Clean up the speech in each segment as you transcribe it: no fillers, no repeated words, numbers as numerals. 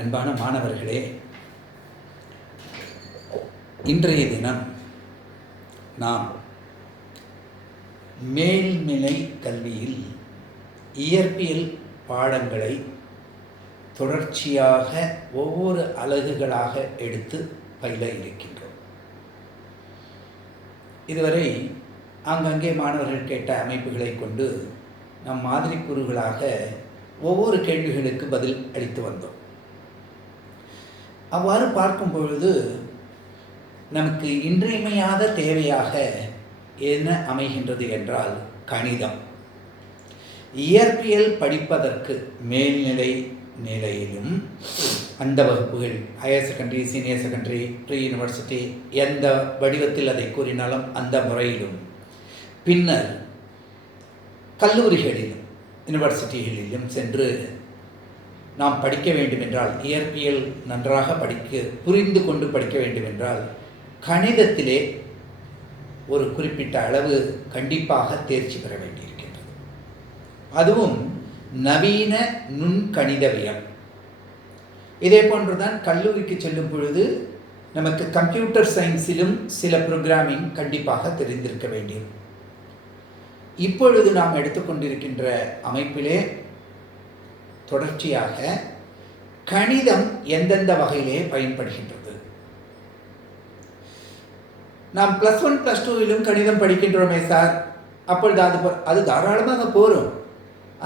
அன்பான மாணவர்களே, இன்றைய தினம் நாம் மேல்நிலை கல்வியில் இயற்பியல் பாடங்களை தொடர்ச்சியாக ஒவ்வொரு அலகுகளாக எடுத்து பயில இருக்கின்றோம். இதுவரை ஆங்காங்கே மாணவர்கள் கேட்ட அமைப்புகளை கொண்டு நம் மாதிரி கூறுகளாக ஒவ்வொரு கேள்விகளுக்கு பதில் அளித்து வந்தோம். அவ்வாறு பார்க்கும் பொழுது நமக்கு இன்றியமையாத தேவையாக என்ன அமைகின்றது என்றால் கணிதம். இயற்பியல் படிப்பதற்கு மேல்நிலை நிலையிலும் அந்த வகுப்புகள் higher secondary, senior secondary, pre university எந்த வடிவத்தில் அதை கூறினாலும் அந்த முறையிலும், பின்னர் கல்லூரிகளிலும் யூனிவர்சிட்டிகளிலும் சென்று நாம் படிக்க வேண்டுமென்றால், இயற்பியல் நன்றாக புரிந்து கொண்டு படிக்க வேண்டுமென்றால் கணிதத்திலே ஒரு குறிப்பிட்ட அளவு கண்டிப்பாக தேர்ச்சி பெற வேண்டியிருக்கின்றது. அதுவும் நவீன நுண்கணிதவியல். இதே போன்றுதான் கல்லூரிக்கு செல்லும் பொழுது நமக்கு கம்ப்யூட்டர் சயின்ஸிலும் சில ப்ரோக்ராமிங் கண்டிப்பாக தெரிந்திருக்க வேண்டும். இப்பொழுது நாம் எடுத்துக்கொண்டிருக்கின்ற அமைப்பிலே தொடர்ச்சியாக கணிதம் எந்தெந்த வகையிலே பயன்படுகின்றது. நாம் +1 +2 கணிதம் படிக்கின்றோமே சார், அப்பொழுது அது தாராளமாக போரும்.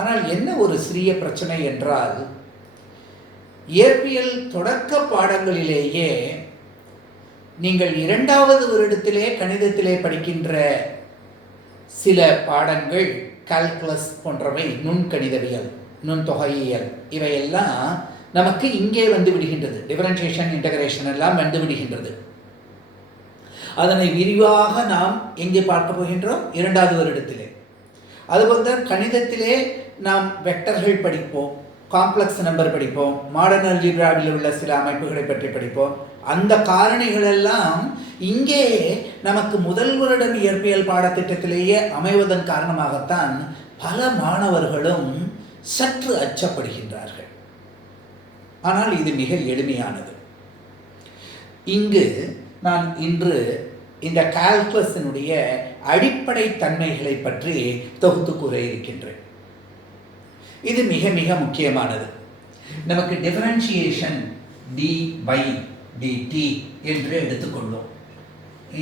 ஆனால் என்ன ஒரு சிறிய பிரச்சனை என்றால், இயற்பியல் தொடக்க பாடங்களிலேயே நீங்கள் 2வது வருடத்திலே கணிதத்திலே படிக்கின்ற சில பாடங்கள் கால்குலஸ் போன்றவை, நுண்கணிதவியல், நுண்தொகையியல், இவையெல்லாம் நமக்கு இங்கே வந்து விடுகின்றது. டிஃபரன்ஷியேஷன், இன்டகிரேஷன் எல்லாம் வந்து விடுகின்றது. அதனை விரிவாக நாம் எங்கே பார்க்க போகின்றோம்? 2வது வருடத்திலே. அதுபோல் தான் கணிதத்திலே நாம் வெக்டர்கள் படிப்போம், காம்ப்ளெக்ஸ் நம்பர் படிப்போம், மாடர்ன் அல்ஜிப்ராவில் உள்ள சில அமைப்புகளை பற்றி படிப்போம். அந்த காரணிகளெல்லாம் இங்கே நமக்கு முதல் வருடம் இயற்பியல் பாடத்திட்டத்திலேயே அமைவதன் காரணமாகத்தான் பல மாணவர்களும் சற்று அச்சப்படுகின்றார்கள். ஆனால் இது மிக எளிமையானது. இங்கு நான் இன்று இந்த கால்குலஸினுடைய அடிப்படை தன்மைகளை பற்றி தொகுத்து கூற இருக்கின்றேன். இது மிக மிக முக்கியமானது. நமக்கு டிஃபரன்ஷியேஷன் d/dt என்று எடுத்துக்கொள்வோம்.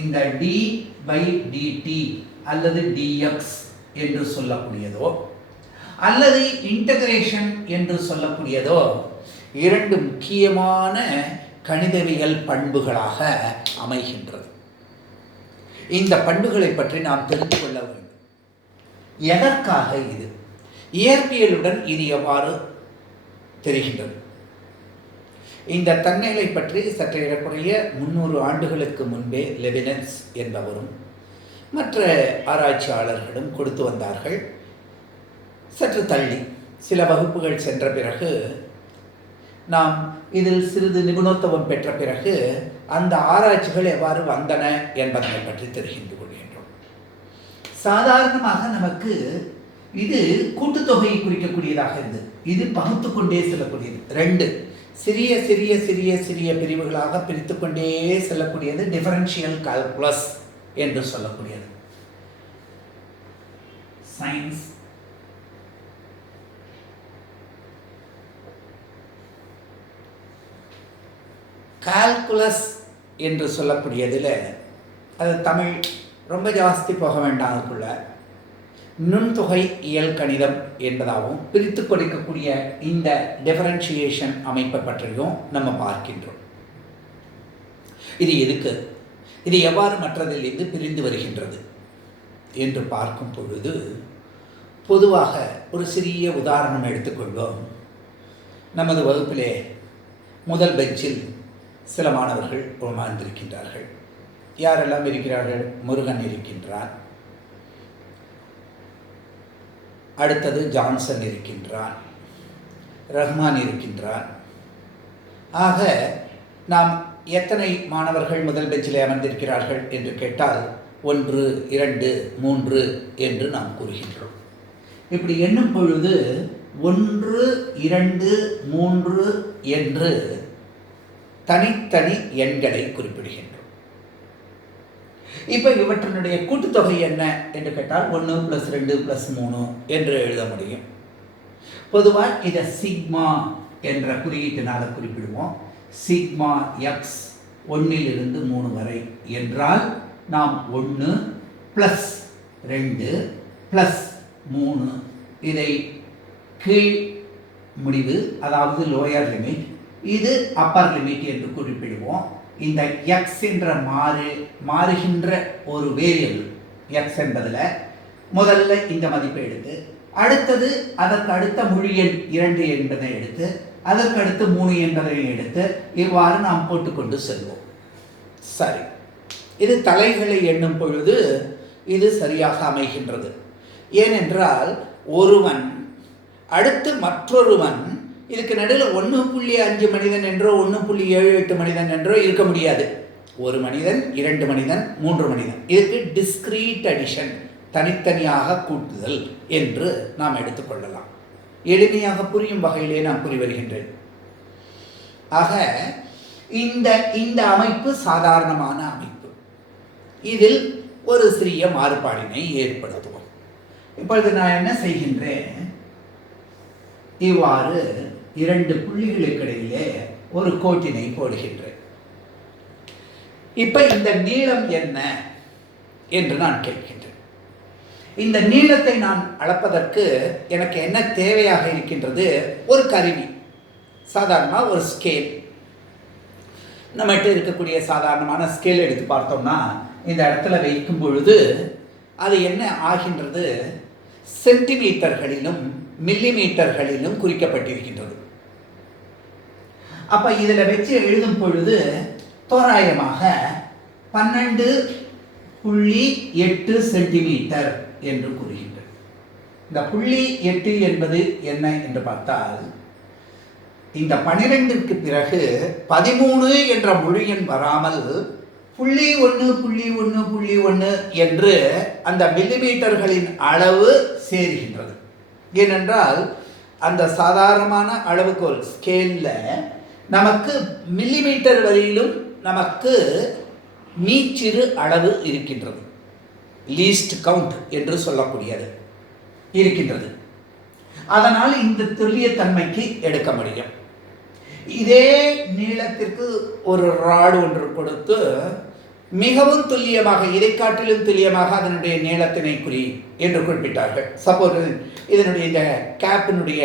இந்த d/dt அல்லது dx என்று சொல்லக்கூடியதோ அல்லது இன்டகிரேஷன் என்று சொல்லக்கூடியதோ இரண்டு முக்கியமான கணிதவியல் பண்புகளாக அமைகின்றது. இந்த பண்புகளை பற்றி நாம் தெரிந்து கொள்ள வேண்டும். எதற்காக இது? இயற்பியலுடன் இது எவ்வாறு தெரிகின்றது? இந்த தன்மைகளை பற்றி சற்று ஏறக்குறைய 300 ஆண்டுகளுக்கு முன்பே லெவினஸ் என்பவரும் மற்ற ஆராய்ச்சியாளர்களும் கொடுத்து வந்தார்கள். சற்று தள்ளி சில வகுப்புகள் சென்ற பிறகு, நாம் இதில் சிறிது நிபுணத்துவம் பெற்ற பிறகு அந்த ஆராய்ச்சிகள் எவ்வாறு வந்தன என்பதனை பற்றி தெரிந்து கொள்கின்றோம். சாதாரணமாக நமக்கு இது கூட்டுத்தொகையை குறிக்கக்கூடியதாக இருந்தது. இது பகுத்து கொண்டே செல்லக்கூடியது. 2 சிறிய சிறிய சிறிய சிறிய பிரிவுகளாக பிரித்து கொண்டே செல்லக்கூடியது டிஃபரன்ஷியல் கால்குலஸ் என்று சொல்லக்கூடியது. சயின்ஸ் கால்குலஸ் என்று சொல்லக்கூடியதில், அது தமிழ் ரொம்ப ஜாஸ்தி போக வேண்டாம், அதுக்குள்ள நுண்தொகை இயல் கணிதம் என்பதாகவும் பிரித்து கொடுக்கக்கூடிய இந்த டிஃபரன்ஷியேஷன் அமைப்பை பற்றியும் நம்ம பார்க்கின்றோம். இது எதுக்கு, இது எவ்வாறு மற்றதிலிருந்து பிரிந்து வருகின்றது என்று பார்க்கும் பொழுது, பொதுவாக ஒரு சிறிய உதாரணம் எடுத்துக்கொள்வோம். நமது வகுப்பிலே முதல் பெஞ்சில் சில மாணவர்கள் உட்கார்ந்திருக்கின்றார்கள். யாரெல்லாம் இருக்கிறார்கள்? முருகன் இருக்கின்றான், அடுத்தது ஜான்சன் இருக்கின்றான், ரஹ்மான் இருக்கின்றான். ஆக நாம் எத்தனை மாணவர்கள் முதல் பெஞ்சிலே அமர்ந்திருக்கிறார்கள் என்று கேட்டால் 1, 2, 3 என்று நாம் கூறுகின்றோம். இப்படி எண்ணும் பொழுது 1, 2, 3 என்று தனித்தனி எண்களை குறிப்பிடுகின்றோம். இப்போ இவற்றினுடைய கூட்டுத்தொகை என்ன என்று கேட்டால் 1 + 2 + 3 என்று எழுத முடியும். பொதுவாக இதை சிக்மா என்ற குறியீட்டினால குறிப்பிடுவோம். சிக்மா எக்ஸ் 1 - 3 வரை என்றால் நாம் 1 + 2 + 3 இதை கீழ் முடிவு, அதாவது லோயர் லிமிட், இது அப்பர் லிமிட் என்று குறிப்பிடுவோம். இந்த எக்ஸ் என்ற மாறுகின்ற ஒரு வேரியபிள் எக்ஸ் என்பதில் முதல்ல இந்த மதிப்பை எடுத்து, அடுத்தது அதற்கு அடுத்த முழு எண் 2 என்பதை எடுத்து, அதற்கு அடுத்து 3 என்பதை எடுத்து, இவ்வாறு நாம் போட்டுக்கொண்டு செல்வோம். சரி, இது தலைகளை எண்ணும் பொழுது இது சரியாக அமைகின்றது. ஏனென்றால் ஒருவன் அடுத்து மற்றொருவன் இதுக்கு நடுவில் 1.5 மனிதன் என்றோ 1.78 மனிதன் என்றோ இருக்க முடியாது. ஒரு மனிதன், 2 மனிதன், 3 மனிதன். இதுக்கு டிஸ்கிரீட் அடிஷன், தனித்தனியாக கூட்டுதல் என்று நாம் எடுத்துக்கொள்ளலாம். எளிமையாக புரியும் வகையிலே நான் கூறி வருகின்றேன். ஆக இந்த அமைப்பு சாதாரணமான அமைப்பு. இதில் ஒரு சிறிய மாறுபாடினை ஏற்படுத்துவோம். இப்பொழுது நான் என்ன செய்கின்றேன், இவ்வாறு 2 புள்ளிகளுக்கு இடையிலே ஒரு கோட்டினை போடுகின்றேன். இப்ப இந்த நீளம் என்ன என்று நான் கேட்கின்றேன். இந்த நீளத்தை நான் அளப்பதற்கு எனக்கு என்ன தேவையாக இருக்கின்றது? ஒரு கருவி, சாதாரணமாக ஒரு ஸ்கேல். நம்மகிட்ட இருக்கக்கூடிய சாதாரணமான ஸ்கேல் எடுத்து பார்த்தோம்னா இந்த இடத்துல வைக்கும் பொழுது அது என்ன ஆகின்றது? சென்டிமீட்டர்களிலும் மில்லிமீட்டர்களிலும் குறிக்கப்பட்டிருக்கின்றது. அப்ப இதில் வச்சு எழுதும் பொழுது தோராயமாக 12.8 சென்டிமீட்டர் என்று கூறுகின்றது. இந்த 0.8 என்பது என்ன என்று பார்த்தால், இந்த 12க்கு பிறகு 13 என்ற முழு எண் வராமல் 0.1 என்று அந்த மில்லிமீட்டர்களின் அளவு சேருகின்றது. ஏனென்றால் அந்த சாதாரணமான அளவுகோல் ஸ்கேலில் நமக்கு மில்லிமீட்டர் வரையிலும் நமக்கு மீச்சிறு அளவு இருக்கின்றது. லீஸ்ட் கவுண்ட் என்று சொல்லக்கூடியது இருக்கின்றது. அதனால் இந்த துல்லியத்தன்மைக்கு எடுக்க முடியும். இதே நீளத்திற்கு ஒரு ராடு ஒன்று கொடுத்து மிகவும் துல்லியமாக, இதை காட்டிலும் துல்லியமாக அதனுடைய நீளத்தினை குறி என்று குறிப்பிட்டார்கள். சப்போஸ் இதனுடைய இந்த கேப்பினுடைய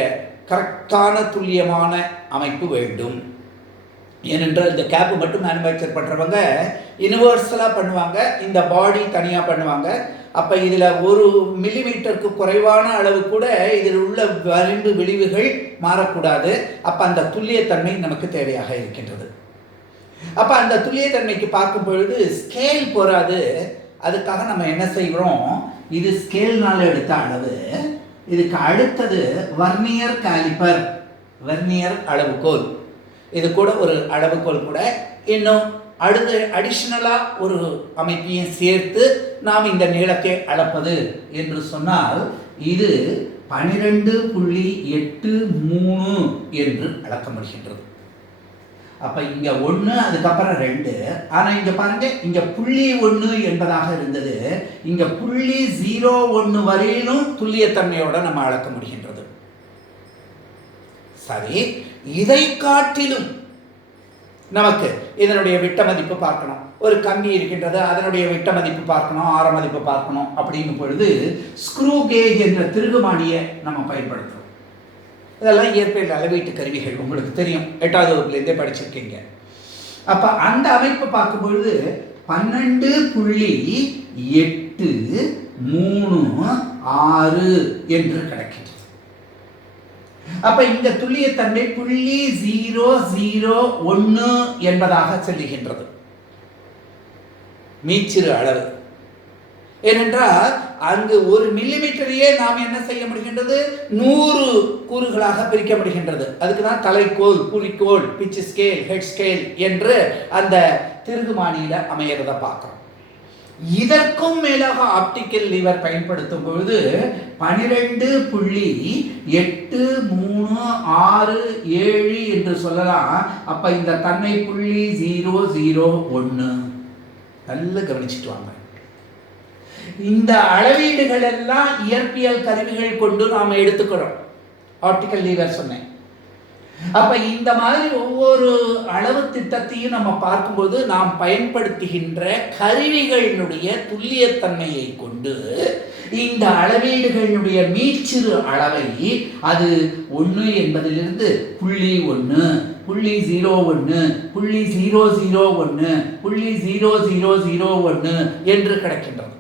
கரெக்டான துல்லியமான அமைப்பு வேண்டும். ஏனென்றால் இந்த கேப்பு மட்டும் மேனுஃபேக்சர் பண்ணுறவங்க யூனிவர்சலாக பண்ணுவாங்க, இந்த பாடி தனியாக பண்ணுவாங்க. அப்போ இதில் 1 மில்லிமீட்டருக்கு குறைவான அளவு கூட இதில் உள்ள வரிம்பு விளிவுகள் மாறக்கூடாது. அப்போ அந்த துல்லியத்தன்மை நமக்கு தேவையாக இருக்கின்றது. அப்போ அந்த துல்லியத்தன்மைக்கு பார்க்கும் பொழுது ஸ்கேல் போராது. அதுக்காக நம்ம என்ன செய்கிறோம், இது ஸ்கேல்னால் எடுத்த அளவு, இதுக்கு அடுத்தது வர்னியர் காலிப்பர், வர்னியர் அளவுகோல். இது கூட ஒரு அளவுகோல் கூட இன்னும் அடுத்து அடிஷ்னலாக ஒரு அமைப்பையும் சேர்த்து நாம் இந்த நீளத்தை அளப்பது என்று சொன்னால் இது 12.83 என்று அளக்க முடிகின்றது. அப்போ இங்கே 1, அதுக்கப்புறம் 2. ஆனால் இங்கே பாருங்க, இங்கே 0.1 என்பதாக இருந்தது. இங்கே 0.01 வரையிலும் துல்லியத்தன்மையோட நம்ம அளக்க முடிகின்றது. சரி, இதை காட்டிலும் நமக்கு இதனுடைய விட்ட மதிப்பு பார்க்கணும். ஒரு கம்பி இருக்கின்றது, அதனுடைய விட்ட மதிப்பு பார்க்கணும், ஆர மதிப்பு பார்க்கணும். அப்படிங்கும் பொழுது ஸ்க்ரூ கேஜ் என்ற திருகுமானியை நம்ம பயன்படுத்துகிறோம். இதெல்லாம் இயற்பியல் அளவீட்டு கருவிகள், உங்களுக்கு தெரியும், 8வது வகுப்புலேருந்தே படிச்சிருக்கீங்க. அப்போ அந்த அமைப்பு பார்க்கும்பொழுது 12.836 என்று கிடைக்கின்றது. அப்ப இந்த துல்லியத்தன்மை 0.001 என்பதாக செல்லுகின்றது, மீச்சிறு அளவு. ஏனென்றால் அங்கு 1 மில்லிமீட்டரையே நாம் என்ன செய்ய முடிகின்றது, 100 கூறுகளாக பிரிக்க முடிகின்றது. அதுக்கு தான் தலைக்கோல், புலிக்கோல், பிச் ஸ்கேல், ஹெட் ஸ்கேல் என்று அந்த திருகுமானியில் அமையறத பார்க்குறோம். இதற்கும் மேலாக ஆப்டிக்கல் லீவர் பயன்படுத்தும் பொழுது 12.836 என்று சொல்லலாம். அப்ப இந்த தன்மை புள்ளி 001 நல்ல கவனிச்சுட்டு வாங்க. இந்த அளவீடுகள் எல்லாம் இயற்பியல் கருவிகள் கொண்டு நாம எடுத்துக்கிறோம். ஆப்டிக்கல் லீவர் சொன்னேன். அப்ப இந்த மாதிரி ஒவ்வொரு அளவு திட்டத்தையும் நம்ம பார்க்கும்போது நாம் பயன்படுத்துகின்ற கருவிகளினுடைய துல்லியத்தன்மையை கொண்டு இந்த அளவீடுகளுடைய மீச்சிறு அளவை அது 1 என்பதிலிருந்து 0.1, 0.01, 0.001, 0.0001 என்று கிடைக்கின்றது.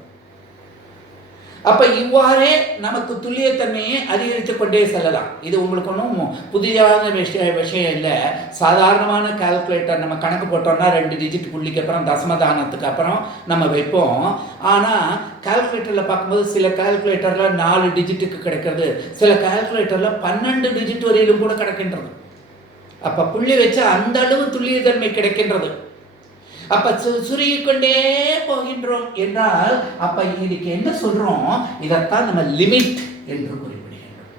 அப்ப இவ்வாறே நமக்கு துல்லியத்தன்மையை அதிகரித்துக் கொண்டே செல்லலாம். இது உங்களுக்கு ஒன்றும் புதியான விஷயம் இல்லை. சாதாரணமான கால்குலேட்டர் நம்ம கணக்கு போட்டோம்னா 2 டிஜிட் புள்ளிக்கு அப்புறம் தசமதானத்துக்கு அப்புறம் நம்ம வைப்போம். ஆனால் கால்குலேட்டரில் பார்க்கும்போது சில கால்குலேட்டரில் 4 டிஜிட்டுக்கு கிடைக்கிறது, சில கால்குலேட்டரில் 12 டிஜிட் வரையிலும் கூட கிடைக்கின்றது. அப்போ புள்ளி வச்சு அந்த அளவு துல்லியத்தன்மை கிடைக்கின்றது. அப்ப சுருகிக்கொண்டே போகின்றோம் என்றால் அப்ப இதுக்கு என்ன சொல்றோம்? இதைத்தான் நம்ம லிமிட் என்று குறிப்பிடுகின்றோம்.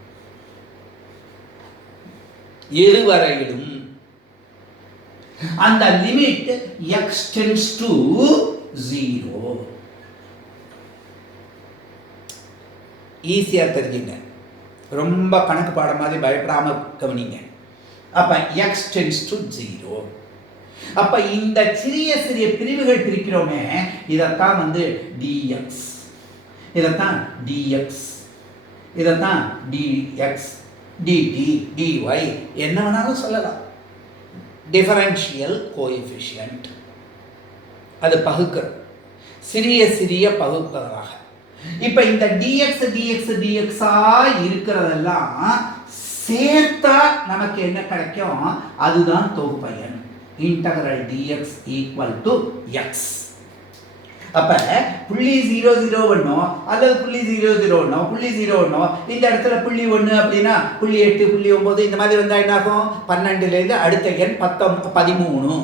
எதுவரையிலும் அந்த லிமிட் x tends to 0. ஈஸியா தெரிஞ்சுங்க, ரொம்ப கணக்கு பாடம் மாதிரி பயப்படாம கவனிங்க. அப்ப x tends to 0. அப்ப இந்த சிறிய சிறிய பிரிவுகள் பிரிக்கிறோமே, இதத்தான் dx, இதத்தான் dx, இதத்தான் dx, dt, dy என்ன வேணாலும் சொல்லலாம். டிஃபரன்ஷியல் கோஎஃபிஷியன்ட் அது பகுக்கிறது, சிறிய சிறிய பகுப்பதாக. இப்ப இந்த dx dx dx இருக்கிறதெல்லாம் சேர்த்தா நமக்கு என்ன கிடைக்கும்? அதுதான் தொகுப்பயன். integral dx equal to x. அப்ப புள்ளி 001 அல்லது புள்ளி 001 புள்ளி 01 இந்த இடத்துல புள்ளி 1 அப்படின்னா புள்ளி 8 புள்ளி 9 இந்த மாதிரி வந்தா என்ன ஆகும்? 12ல இருந்து அடுத்த எண் 13.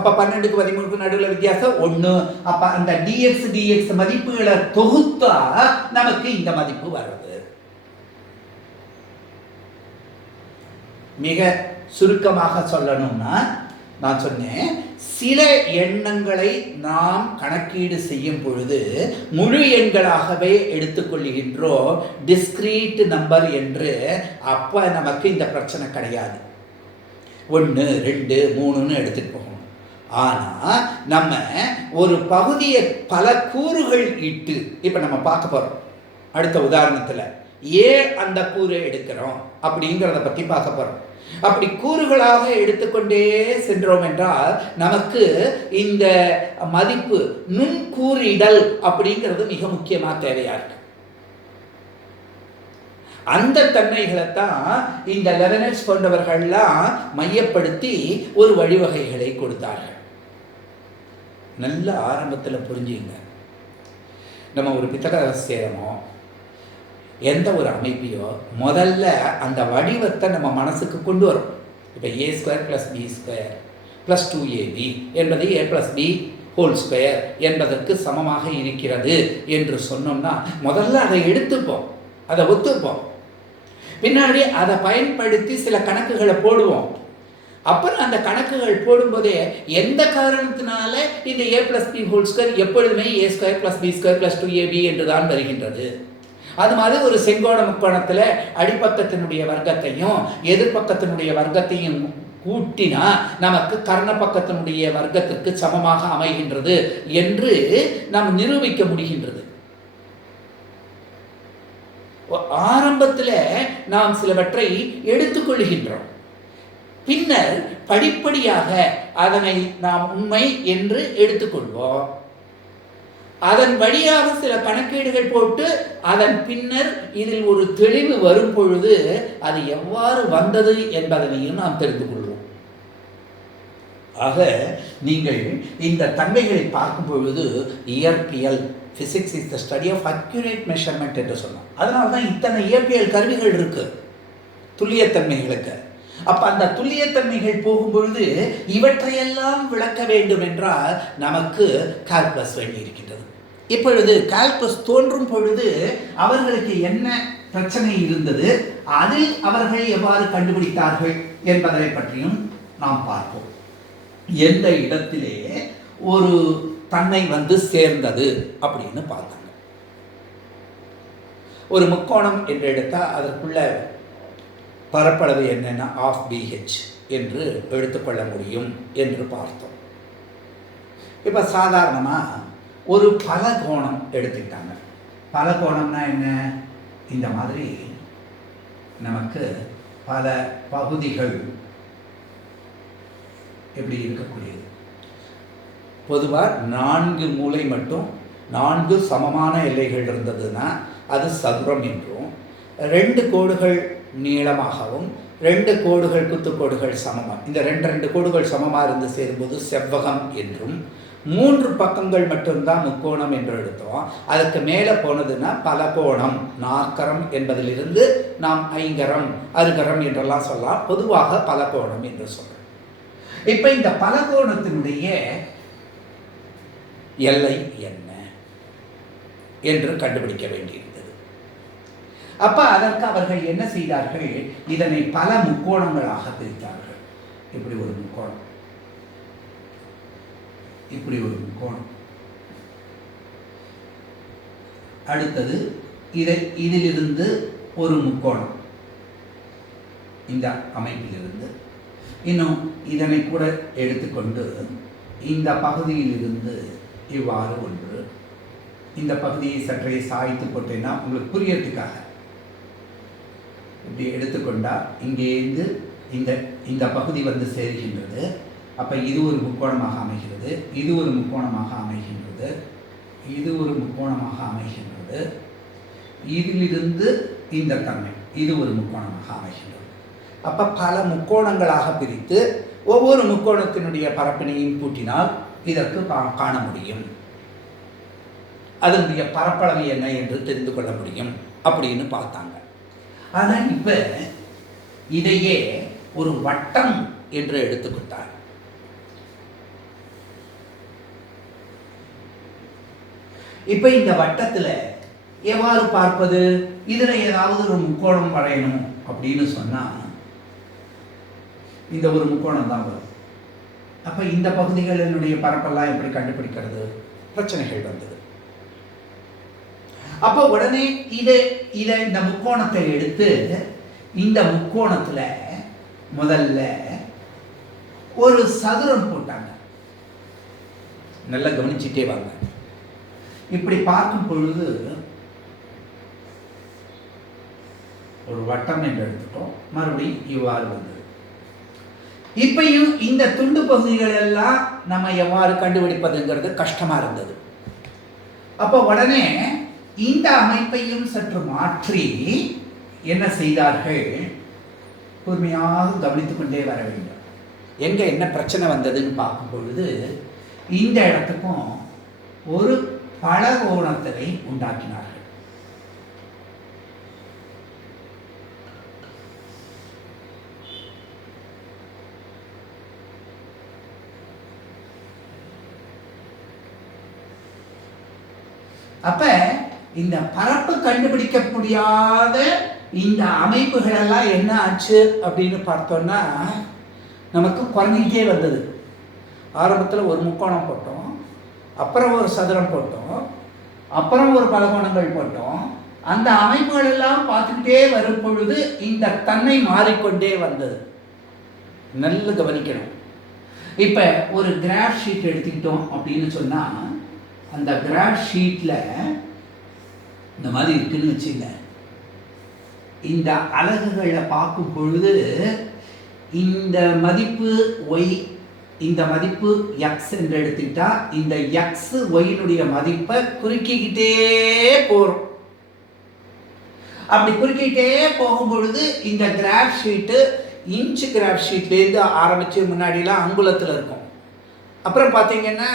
அப்ப 12க்கு 13க்கு நடுவில் வித்தியாசம் 1. அப்ப அந்த dx dx மதிப்புகளை தொகுத்தா நமக்கு இந்த மதிப்பு வருது. மிக சுருக்கமாக சொல்லணும்னா நான் சொன்னேன், சில எண்ணங்களை நாம் கணக்கீடு செய்யும் பொழுது முழு எண்களாகவே எடுத்துக்கொள்கின்றோம், டிஸ்கிரீட் நம்பர் என்று. அப்ப நமக்கு இந்த பிரச்சனை கிடையாது. 1 2 3ன்னு எடுத்துட்டு போகணும். ஆனா நம்ம ஒரு பகுதியை பல கூறுகள் இட்டு இப்ப நம்ம பார்க்க போறோம். அடுத்த உதாரணத்துல அந்த கூரை எடுக்கிறோம் அப்படிங்கிறத பத்தி பார்க்க போறோம். அப்படி கூறுகளாக எடுத்துக்கொண்டே சென்றோம் என்றால் நமக்கு இந்த மதிப்பு நுண்கூறிடல் அப்படிங்கிறது மிக முக்கியமா தேவையா இருக்கு. அந்த தன்மைகளை தான் இந்த லெவனர்ஸ் போன்றவர்கள்லாம் மையப்படுத்தி ஒரு வழிவகைகளை கொடுத்தார்கள். நல்ல ஆரம்பத்தில் புரிஞ்சுங்க, நம்ம ஒரு பித்தகராசி சேரமோ எந்த ஒரு அமைப்பையோ முதல்ல அந்த வடிவத்தை நம்ம மனசுக்கு கொண்டு வரும். இப்போ a² + b² + 2ab என்பது a + b² என்பதற்கு சமமாக இருக்கிறது என்று சொன்னோம்னா முதல்ல அதை எடுத்துப்போம், அதை ஒத்துப்போம். பின்னாடி அதை பயன்படுத்தி சில கணக்குகளை போடுவோம். அப்புறம் அந்த கணக்குகள் போடும்போதே எந்த காரணத்தினால இந்த a + b² எப்பொழுதுமே a² + b² + 2ab என்று தான் வருகின்றது. அது மாதிரி ஒரு செங்கோண முக்கோணத்தில் அடிப்பக்கத்தினுடைய வர்க்கத்தையும் எதிர்பக்கத்தினுடைய வர்க்கத்தையும் கூட்டினா நமக்கு கர்ண பக்கத்தினுடைய வர்க்கத்திற்கு சமமாக அமைகின்றது என்று நாம் நிரூபிக்க முடிகின்றது. ஆரம்பத்தில் நாம் சிலவற்றை எடுத்துக்கொள்கின்றோம், பின்னர் படிப்படியாக அதனை நாம் உண்மை என்று எடுத்துக்கொள்வோம். அதன் வழியாக சில கணக்கீடுகள் போட்டு அதன் பின்னர் இதில் ஒரு தெளிவு வரும் பொழுது அது எவ்வாறு வந்தது என்பதனையும் நாம் தெரிந்து கொள்வோம். ஆக நீங்கள் இந்த தன்மைகளை பார்க்கும் பொழுது இயற்பியல் physics is the study of accurate measurement என்று சொன்னோம். அதனால தான் இத்தனை இயற்பியல் கருவிகள் இருக்கு துல்லியத்தன்மைகளுக்கு. அப்ப அந்த துல்லியத்தன்மைகள் போகும்பொழுது இவற்றையெல்லாம் விளக்க வேண்டும் என்றால் நமக்கு கால்குலஸ் வேண்டி இருக்கின்றது. இப்பொழுது கால்பஸ் தோன்றும் பொழுது அவர்களுக்கு என்ன பிரச்சனை இருந்தது, அதில் அவர்கள் எவ்வாறு கண்டுபிடித்தார்கள் என்பதை பற்றியும் நாம் பார்ப்போம். எந்த இடத்திலே ஒரு தன்னை வந்து சேர்ந்தது அப்படின்னு பார்த்தாங்க. ஒரு முக்கோணம் என்று எடுத்தால் அதற்குள்ள பரப்பளவு என்னென்னா ஆஃப் BH என்று எடுத்துக்கொள்ள முடியும் என்று பார்த்தோம். இப்போ சாதாரணமாக ஒரு பலகோணம் எடுத்துக்கிட்டாங்க. பலகோணம்னா என்ன? இந்த மாதிரி நமக்கு பல பகுதிகள் எப்படி இருக்கக்கூடியது. பொதுவாக 4 மூலை மட்டும் 4 சமமான எல்லைகள் இருந்ததுன்னா அது சதுரம் என்றும், 2 கோடுகள் நீளமாகவும் 2 கோடுகள் குத்துக்கோடுகள் சமமாக, இந்த 2 கோடுகள் சமமாக இருந்து சேரும்போது செவ்வகம் என்றும், 3 பக்கங்கள் மட்டும்தான் முக்கோணம் என்று எடுத்தோம். அதுக்கு மேலே போனதுன்னா பலகோணம், நாற்கரம் என்பதிலிருந்து நாம் ஐங்கரம் அருகரம் என்றெல்லாம் சொல்லலாம். பொதுவாக பலகோணம் என்று சொல்கிறோம். இப்போ இந்த பலகோணத்தினுடைய எல்லை என்ன என்று கண்டுபிடிக்க வேண்டியிருந்தது. அப்போ அதற்கு அவர்கள் என்ன செய்தார்கள்? இதனை பல முக்கோணங்களாக பிரித்தார்கள். இப்படி ஒரு முக்கோணம், இப்படி ஒரு முக்கோணம், அடுத்தது இதிலிருந்து ஒரு முக்கோணம், இந்த அமைப்பிலிருந்து இன்னும் இதனை கூட எடுத்துக்கொண்டு இந்த பகுதியிலிருந்து இவ்வாறு ஒன்று, இந்த பகுதியை சற்றே சாய்த்து போட்டேன்னா உங்களுக்கு புரியறதுக்காக இப்படி எடுத்துக்கொண்டால் இங்கேருந்து இந்த பகுதி வந்து சேர்கின்றது. அப்போ இது ஒரு முக்கோணமாக அமைகிறது, இது ஒரு முக்கோணமாக அமைகின்றது, இது ஒரு முக்கோணமாக அமைகின்றது, இதிலிருந்து இந்த தன்மை இது ஒரு முக்கோணமாக அமைகின்றது. அப்போ பல முக்கோணங்களாக பிரித்து ஒவ்வொரு முக்கோணத்தினுடைய பரப்பினையும் கூட்டினால் இதற்கு காண முடியும், அதனுடைய பரப்பளவு என்ன என்று தெரிந்து கொள்ள முடியும் அப்படின்னு பார்த்தாங்க. ஆனால் இப்போ இதையே ஒரு வட்டம் என்று எடுத்துக்கிட்டார். இப்போ இந்த வட்டத்தில் எவ்வாறு பார்ப்பது? இதில் ஏதாவது ஒரு முக்கோணம் வரையணும் அப்படின்னு சொன்னால் இந்த ஒரு முக்கோணம் தான் வரும். அப்போ இந்த பகுதிகளினுடைய பரப்பெல்லாம் எப்படி கண்டுபிடிக்கிறது? பிரச்சனைகள் வந்தது. அப்போ உடனே இதை இந்த முக்கோணத்தை எடுத்து இந்த முக்கோணத்தில் முதல்ல ஒரு சதுரம் போட்டாங்க. நல்லா கவனிச்சுட்டே வாங்க. இப்படி பார்க்கும் பொழுது ஒரு வட்டம் என்று எடுத்துட்டோம், மறுபடியும் இவ்வாறு வந்தது. இப்பையும் இந்த துண்டு பகுதிகள் எல்லாம் நம்ம எவ்வாறு கண்டுபிடிப்பதுங்கிறது கஷ்டமா இருந்தது. அப்போ உடனே இந்த அமைப்பையும் சற்று மாற்றி என்ன செய்தார்கள்? பொறுமையாக கவனித்துக் கொண்டே வர வேண்டும். எங்க என்ன பிரச்சனை வந்ததுன்னு பார்க்கும் பொழுது இந்த இடத்துக்கும் ஒரு பலகோணத்தை உண்டாக்கினார்கள். அப்ப இந்த பரப்பு கண்டுபிடிக்க முடியாத இந்த அமைப்புகள் எல்லாம் என்ன ஆச்சு அப்படின்னு பார்த்தோம்னா நமக்கு குறைஞ்சிட்டே வந்தது. ஆரம்பத்தில் ஒரு முக்கோணம் போட்டோம், அப்புறம் ஒரு சதுரம் போட்டோம், அப்புறம் ஒரு பலகோணங்கள் போட்டோம். அந்த அமைப்புகள் எல்லாம் பார்த்துக்கிட்டே வரும் பொழுது இந்த தன்மை மாறிக்கொண்டே வந்தது. நல்ல கவனிக்கணும். இப்போ ஒரு கிராஃப் ஷீட் எடுத்துக்கிட்டோம் அப்படின்னு சொன்னால் அந்த கிராஃப் ஷீட்டில் இந்த மாதிரி இருக்குன்னு வச்சுங்க. இந்த அலகுகளை பார்க்கும் பொழுது இந்த மதிப்பு ஒய், இந்த மதிப்பு எக்ஸ் என்று எடுத்துக்கிட்டா இந்த எக்ஸ் ஒயினுடைய மதிப்பை குறுக்கிக்கிட்டே போகிறோம். அப்படி குறுக்கிட்டே போகும் பொழுது இந்த கிராஃப் ஷீட்டு இன்ச்சு கிராஃப் ஷீட்லேருந்து ஆரம்பித்து முன்னாடிலாம் அங்குலத்தில் இருக்கும். அப்புறம் பார்த்தீங்கன்னா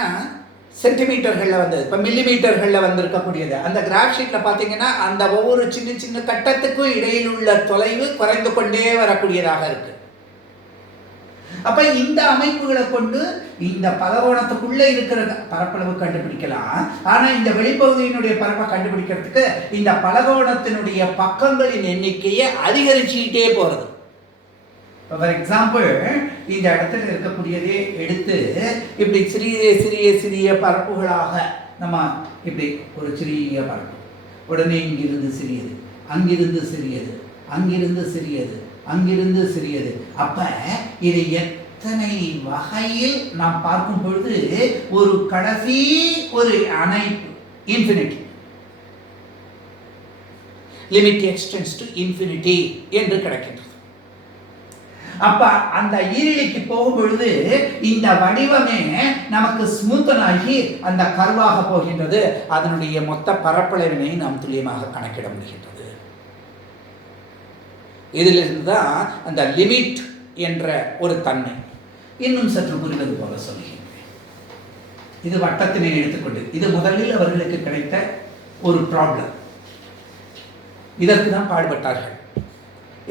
சென்டிமீட்டர்களில் வந்தது, இப்போ மில்லிமீட்டர்களில் வந்திருக்கக்கூடியது. அந்த கிராஃப் ஷீட்டில் பார்த்தீங்கன்னா அந்த ஒவ்வொரு சின்ன சின்ன கட்டத்துக்கும் இடையில் உள்ள தொலைவு குறைந்து கொண்டே வரக்கூடியதாக இருக்குது. அப்ப இந்த அமைப்புகளை கொண்டு இந்த பலகோணத்துக்குள்ளே இருக்கிற பரப்பளவு கண்டுபிடிக்கலாம். ஆனா இந்த வெளிப்பகுதியினுடைய பரப்பை கண்டுபிடிக்கிறதுக்கு இந்த பலகோணத்தினுடைய பக்கங்களின் எண்ணிக்கையை அதிகரிச்சுக்கிட்டே போறது. ஃபார் எக்ஸாம்பிள், இந்த இடத்துல இருக்கக்கூடியதே எடுத்து இப்படி சிறிய சிறிய சிறிய பரப்புகளாக நம்ம இப்படி ஒரு சிறிய பரப்பு, உடனே இங்கிருந்து சிறியது, அங்கிருந்து சிறியது, அங்கிருந்து சிறியது, அங்கிருந்து சிறியது. அப்ப இது எத்தனை வகையில் நாம் பார்க்கும் பொழுது ஒரு கடைசி ஒரு அணைப்பு, infinity, limit extends to infinity என்று கிடைக்கின்றது. அப்ப அந்த ஈரலிக்கு போகும் பொழுது இந்த வடிவமே நமக்கு ஸ்மூத்தனாகி அந்த கர்வாக போகின்றது. அதனுடைய மொத்த பரப்பளவினை நாம் துல்லியமாக கணக்கிட முடிகின்றது. இதிலிருந்து தான் அந்த லிமிட் என்ற ஒரு தன்மை. இன்னும் சற்று புரிவது போல சொல்லுகின்றேன். இது வட்டத்தினை எடுத்துக்கொண்டு, இது முதலில் அவர்களுக்கு கிடைத்த ஒரு ப்ராப்ளம். இதற்கு தான் பாடுபட்டார்கள்.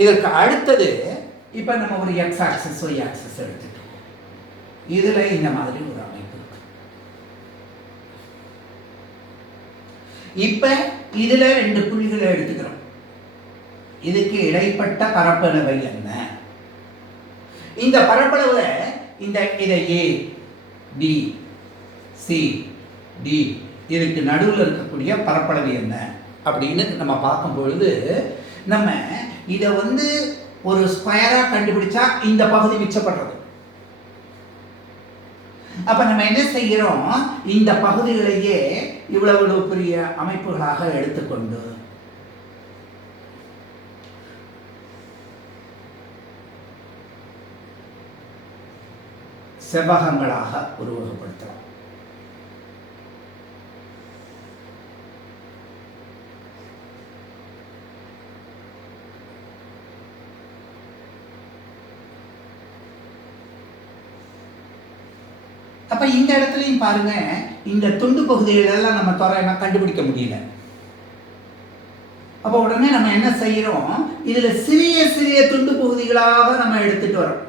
இதற்கு அடுத்தது, இப்போ நம்ம ஒரு எக்ஸ் ஆக்சிஸ் ஒய் ஆக்சிஸ் எடுத்துட்டோம். இதில் இந்த மாதிரி ஒரு அமைப்பு இருக்கு. இப்போ இதில் 2 புள்ளிகளை எடுத்துக்கிறோம். இதுக்கு இடைப்பட்ட பரப்பளவு என்ன? இந்த பரப்பளவுல இதை ஏ பி சி டி இதுக்கு நடுவில் இருக்கக்கூடிய பரப்பளவு என்ன அப்படின்னு நம்ம பார்க்கும் பொழுது, நம்ம இதை ஒரு ஸ்கொயரா கண்டுபிடிச்சா இந்த பகுதி மிச்சப்படுறது. அப்ப நம்ம என்ன செய்கிறோம், இந்த பகுதிகளையே இவ்வளவு பெரிய அமைப்புகளாக எடுத்துக்கொண்டு செவ்வகங்களாக உருவகப்படுத்தலாம். அப்ப இந்த இடத்துலையும் பாருங்க, இந்த துண்டு பகுதிகளெல்லாம் நம்ம தோராயமா கண்டுபிடிக்க முடியல. அப்ப உடனே நம்ம என்ன செய்யறோம், இதுல சிறிய சிறிய துண்டு பகுதிகளாக நம்ம எடுத்துட்டு வரோம்.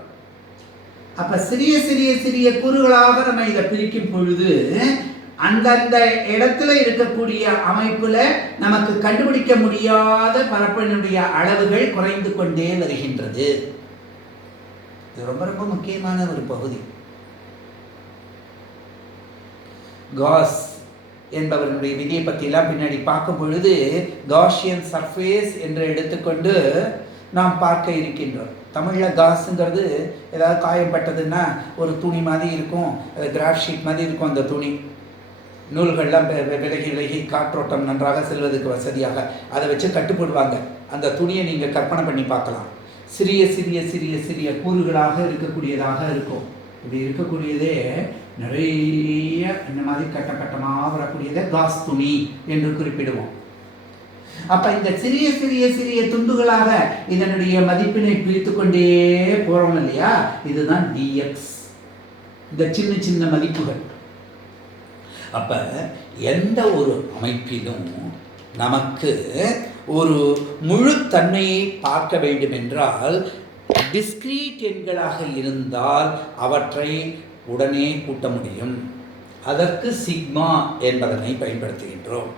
அப்ப சிறிய சிறிய சிறிய கூறுகளாக நம்ம இதை பிரிக்கும் பொழுது அந்தந்த இடத்துல இருக்கக்கூடிய அமைப்புல நமக்கு கண்டுபிடிக்க முடியாத பரப்பினுடைய அளவுகள் குறைந்து கொண்டே வருகின்றது. இது ரொம்ப ரொம்ப முக்கியமான ஒரு பகுதி. காஸ் என்பவர்களுடைய விதியை பற்றிலாம் பின்னாடி பார்க்கும் பொழுது காஷியன் சர்ஃபேஸ் என்று எடுத்துக்கொண்டு நாம் பார்க்க இருக்கின்றோம். தமிழில் காசுங்கிறது ஏதாவது காயப்பட்டதுன்னா ஒரு துணி மாதிரி இருக்கும், அது கிராஃப் ஷீட் மாதிரி இருக்கும். அந்த துணி நூல்கள்லாம் விலகி விலகி காற்றோட்டம் நன்றாக செல்வதற்கு வசதியாக அதை வச்சு கட்டுப்படுவாங்க. அந்த துணியை நீங்கள் கற்பனை பண்ணி பார்க்கலாம். சிறிய சிறிய சிறிய சிறிய கூறுகளாக இருக்கக்கூடியதாக இருக்கும். இப்படி இருக்கக்கூடியதே நிறைய இந்த மாதிரி கட்ட கட்டமாக வரக்கூடியதை காஸ் துணி என்று குறிப்பிடுவோம். அப்ப இந்த சிறிய சிறிய சிறிய துண்டுகளாக இதனுடைய மதிப்பினை பிரித்து கொண்டே போறோம் இல்லையா, இதுதான் dx. இந்த சின்ன சின்ன மதிப்புகள். அப்ப எந்த ஒரு அமைப்பிலும் நமக்கு ஒரு முழு தன்மையை பார்க்க வேண்டும் என்றால் டிஸ்கிரீட் எண்களாக இருந்தால் அவற்றை உடனே கூட்ட முடியும். அதற்கு சிக்மா என்பதனை பயன்படுத்துகின்றோம்.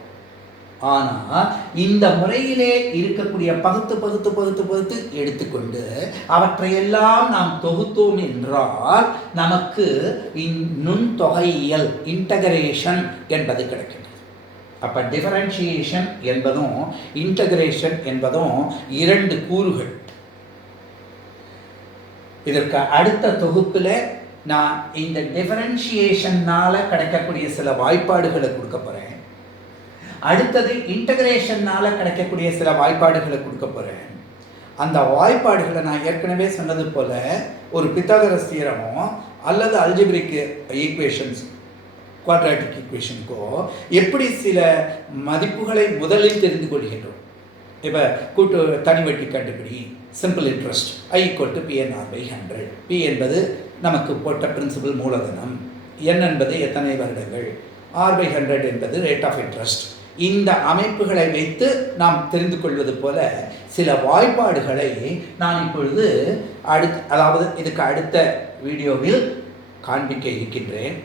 ஆனால் இந்த முறையிலே இருக்கக்கூடிய பகுத்து பகுத்து பகுத்து பகுத்து எடுத்துக்கொண்டு அவற்றையெல்லாம் நாம் தொகுத்தோம் என்றால் நமக்கு நுண்தொகையியல் இன்டகிரேஷன் என்பது கிடைக்கிறது. அப்போ டிஃபரன்ஷியேஷன் என்பதும் இன்டகிரேஷன் என்பதும் 2 கூறுகள். இதற்கு அடுத்த தொகுப்பில் நான் இந்த டிஃபரன்ஷியேஷன்னால கிடைக்கக்கூடிய சில வாய்ப்பாடுகளை கொடுக்க போகிறேன். அடுத்தது இன்டகிரேஷன்னால கிடைக்கக்கூடிய சில வாய்ப்பாடுகளை கொடுக்க போகிறேன். அந்த வாய்ப்பாடுகளை நான் ஏற்கனவே சொன்னது போல ஒரு பித்தாகரஸ் தியரமோ அல்லது அல்ஜிப்ரிக் ஈக்குவேஷன்ஸ், குவாட்ராட்டிக் ஈக்குவேஷனுக்கோ எப்படி சில மதிப்புகளை முதலில் தெரிந்து கொள்கின்றோம். இப்போ கூட்டு தனி வட்டி கண்டுபிடி, simple interest I = PNR/100. P என்பது நமக்கு போட்ட பிரின்சிபல் மூலதனம், N என்பது எத்தனை வருடங்கள், R/100 என்பது ரேட் ஆஃப் இன்ட்ரெஸ்ட். இந்த அமைப்புகளை வைத்து நாம் தெரிந்து கொள்வது போல சில வாய்ப்பாடுகளை நான் இப்பொழுது அதாவது இதுக்கு அடுத்த வீடியோவில் காண்பிக்க இருக்கின்றேன்.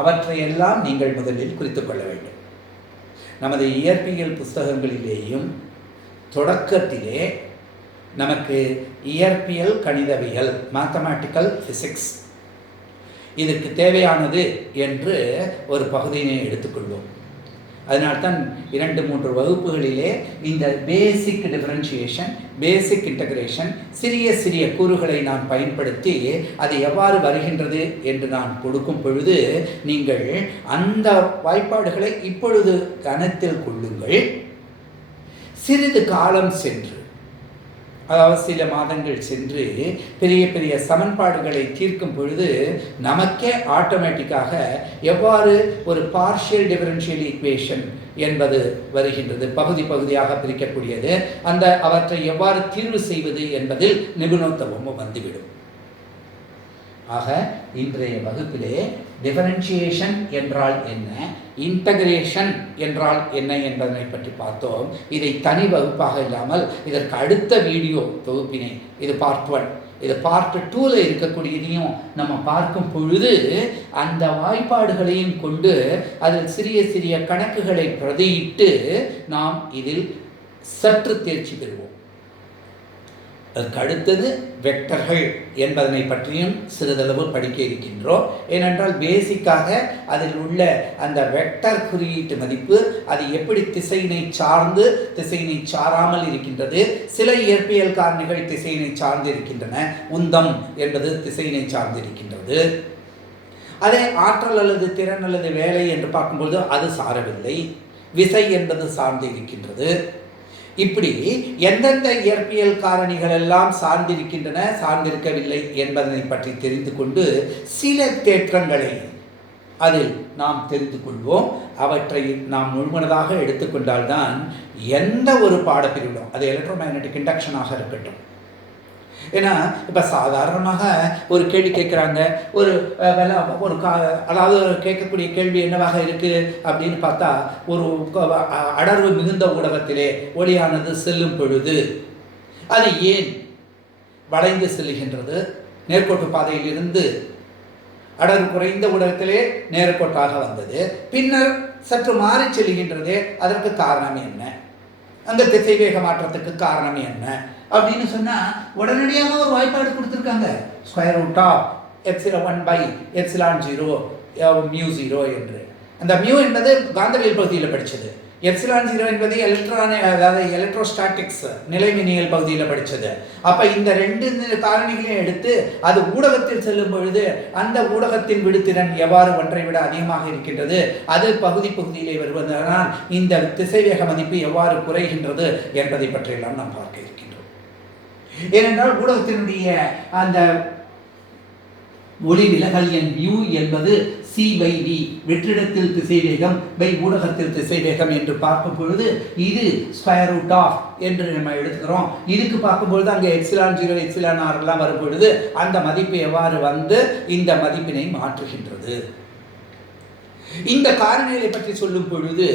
அவற்றையெல்லாம் நீங்கள் முதலில் குறித்து கொள்ள வேண்டும். நமது இயற்பியல் புஸ்தகங்களிலேயும் தொடக்கத்திலே நமக்கு இயற்பியல் கணிதவியல் மேத்தமேட்டிக்கல் ஃபிசிக்ஸ் இதற்கு தேவையானது என்று ஒரு பகுதியினை எடுத்துக்கொள்வோம். அதனால்தான் 2-3 வகுப்புகளிலே இந்த பேசிக் டிஃபரன்ஷியேஷன், பேசிக் இன்டகிரேஷன், சிறிய சிறிய கூறுகளை நான் பயன்படுத்தி அது எவ்வாறு வருகின்றது என்று நான் கொடுக்கும் பொழுது நீங்கள் அந்த வாய்ப்பாடுகளை இப்பொழுது கணத்தில் கொள்ளுங்கள். சிறிது காலம் சென்று, அதாவது சில மாதங்கள் சென்று பெரிய பெரிய சமன்பாடுகளை தீர்க்கும் பொழுது நமக்கே ஆட்டோமேட்டிக்காக எவ்வாறு ஒரு பார்ஷியல் டிஃபரன்ஷியல் ஈக்குவேஷன் என்பது வருகின்றது, பகுதி பகுதியாக பிரிக்கக்கூடியது, அவற்றை எவ்வாறு தீர்வு செய்வது என்பதில் நிபுணத்துவமும் வந்துவிடும். ஆக இன்றைய வகுப்பிலே டிஃபரன்ஷியேஷன் என்றால் என்ன, இன்டகிரேஷன் என்றால் என்ன என்பதனை பற்றி பார்த்தோம். இதை தனி வகுப்பாக இல்லாமல் இதற்கு அடுத்த வீடியோ தொகுப்பினை, இது பார்ட் 1, இது பார்ட் 2ல இருக்கக்கூடியதையும் நம்ம பார்க்கும் பொழுது அந்த வாய்ப்பாடுகளையும் கொண்டு அதில் சிறிய சிறிய கணக்குகளை பிரதியிட்டு நாம் இதில் சற்று தேர்ச்சி பெறுவோம். அதற்கு அடுத்தது வெக்டர்கள் என்பதனை பற்றியும் சிறிதளவு படிக்க இருக்கின்றோம். ஏனென்றால் பேசிக்காக அதில் உள்ள அந்த வெக்டர் குறியீட்டு மதிப்பு அது எப்படி திசையினை சார்ந்து திசையினை சாராமல் இருக்கின்றது, சில இயற்பியல் காரணிகள் திசையினை சார்ந்து இருக்கின்றன, உந்தம் என்பது திசையினை சார்ந்து இருக்கின்றது. அதே ஆற்றல் அல்லது திறன் அல்லது வேலை என்று பார்க்கும்போது அது சாரவில்லை, விசை என்பது சார்ந்து இருக்கின்றது. இப்படி எந்தெந்த இயற்பியல் காரணிகள் எல்லாம் சார்ந்திருக்கின்றன, சார்ந்திருக்கவில்லை என்பதனை பற்றி தெரிந்து கொண்டு சில தேற்றங்களை அதில் நாம் தெரிந்து கொள்வோம். அவற்றை நாம் முழுமனதாக எடுத்துக்கொண்டால்தான் எந்த ஒரு பாடப்பிரிவிலும், அது எலக்ட்ரோமேக்னெட்டிக் இண்டக்ஷனாக இருக்கட்டும். ஏன்னா இப்போ சாதாரணமாக ஒரு கேள்வி கேட்குறாங்க, அதாவது கேட்கக்கூடிய கேள்வி என்னவாக இருக்குது அப்படின்னு பார்த்தா, ஒரு அடர்வு மிகுந்த ஊடகத்திலே ஒளியானது செல்லும் பொழுது அது ஏன் வளைந்து செல்கின்றது, நேர்கோட்டு பாதையிலிருந்து அடர்வு குறைந்த ஊடகத்திலே நேர்கோட்டாக வந்தது, பின்னர் சற்று மாறி செல்கின்றது, அதற்கு காரணம் என்ன, அந்த திசைவேக மாற்றத்துக்கு காரணம் என்ன அப்படின்னு சொன்னால் உடனடியாக ஒரு வாய்ப்பாடு கொடுத்துருக்காங்க. √ε1/ε0 μ0 என்று. அந்த மியூ என்பது காந்தவியல் பகுதியில் படித்தது, ε0 என்பது அதாவது எலக்ட்ரோஸ்டாட்டிக்ஸ் நிலைமினியல் பகுதியில் படித்தது. அப்போ இந்த 2 காரணிகளையும் எடுத்து அது ஊடகத்தில் செல்லும் பொழுது அந்த ஊடகத்தின் விடுதிறன் எவ்வாறு ஒன்றை விட அதிகமாக இருக்கின்றது, அது பகுதியிலே வருவதனால் இந்த திசைவேக மதிப்பு எவ்வாறு குறைகின்றது என்பதை பற்றியெல்லாம் நாம் பார்க்க இருக்கின்றோம். ஏனென்றால் ஊடகத்தினுடைய அந்த ஒளி விலகல் எண் மியூ என்பது c/v, வெற்றிடத்தில் திசைவேகம் பை ஊடகத்தில் திசைவேகம் என்று பார்க்கும் பொழுது இது √, என்று நம்ம எடுத்துக்கிறோம். இதுக்கு பார்க்கும்பொழுது அங்கே ε0 εr எல்லாம் வரும் பொழுது அந்த மதிப்பு எவ்வாறு வந்து இந்த மதிப்பினை மாற்றுகின்றது. இந்த காரணிகளை பற்றி சொல்லும் பொழுது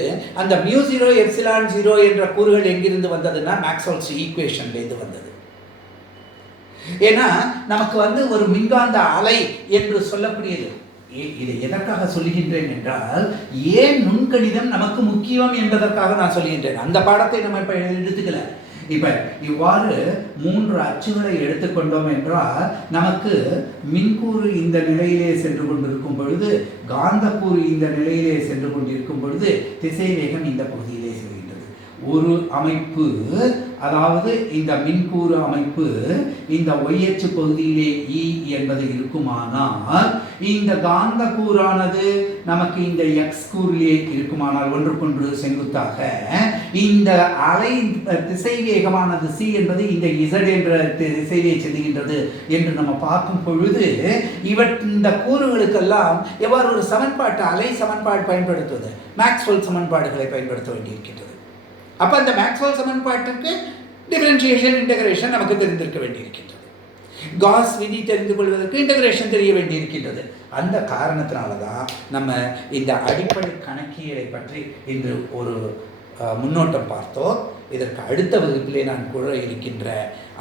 அந்த μ0 ε0 என்ற கூறுகள் எங்கிருந்து வந்ததுன்னா மேக்ஸ்வெல்ஸ் ஈக்குவேஷன்லேருந்து வந்தது. ஏன்னா நமக்கு ஒரு மின்காந்த அலை என்று சொல்லக்கூடியது. இதை எதற்காக சொல்லுகின்றேன் என்றால், ஏன் நுண்கணிதம் நமக்கு முக்கியம் என்பதற்காக நான் சொல்லுகின்றேன். அந்த பாடத்தை நம்ம இப்போ எடுத்துக்கல. இப்போ இவ்வாறு 3 அச்சுகளை எடுத்துக்கொண்டோம் என்றால் நமக்கு மின்கூறு இந்த நிலையிலே சென்று கொண்டிருக்கும் பொழுது, காந்தக்கூறு இந்த நிலையிலே சென்று கொண்டிருக்கும் பொழுது திசைவேகம் இந்த பகுதியிலே செல்கின்றது. ஒரு அமைப்பு, அதாவது இந்த மின்கூறு அமைப்பு இந்த ஒய்யச்சு பகுதியிலே E என்பது இருக்குமானால், இந்த காந்த கூறானது நமக்கு இந்த எக்ஸ் கூறிலே இருக்குமானால் ஒன்றுக்கொன்று செங்குத்தாக, இந்த அலை திசை வேகமானது C என்பது இந்த Z என்ற திசையிலே செல்கின்றது என்று நம்ம பார்க்கும் பொழுது இந்த கூறுகளுக்கெல்லாம் எவ்வாறு ஒரு சமன்பாட்டு அலை சமன்பாடு பயன்படுத்துவது, மேக்ஸ்வெல் சமன்பாடுகளை பயன்படுத்த வேண்டியிருக்கின்றது. அப்போ அந்த மேக்ஸ்வெல் சமன்பாட்டுக்கு டிஃபரன்ஷியேஷன், இன்டகிரேஷன் நமக்கு தெரிந்திருக்க வேண்டியிருக்கின்றது. காஸ் விதி தெரிந்து கொள்வதற்கு இன்டகிரேஷன் தெரிய வேண்டியிருக்கின்றது. அந்த காரணத்தினால தான் நம்ம இந்த அடிப்படை கணக்கியலை பற்றி இன்று ஒரு முன்னோட்டம் பார்த்தோம். இதற்கு அடுத்த வகுப்பிலே நான் கூற இருக்கின்ற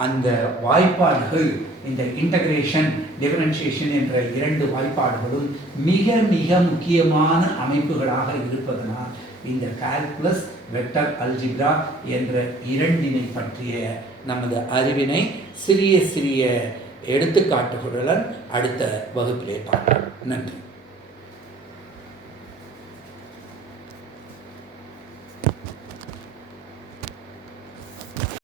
அந்த வாய்ப்பாடுகள், இந்த இன்டகிரேஷன், டிஃபரன்ஷியேஷன் என்ற 2 வாய்ப்பாடுகளும் மிக மிக முக்கியமான அமைப்புகளாக இருப்பதனால் இந்த கால்குலஸ், வெக்டர் அல்ஜிப்ரா என்ற 2 பற்றிய நமது அறிவினை சிறிய சிறிய எடுத்துக்காட்டுகளுடன் அடுத்த வகுப்பிலே பார்ப்போம். நன்றி.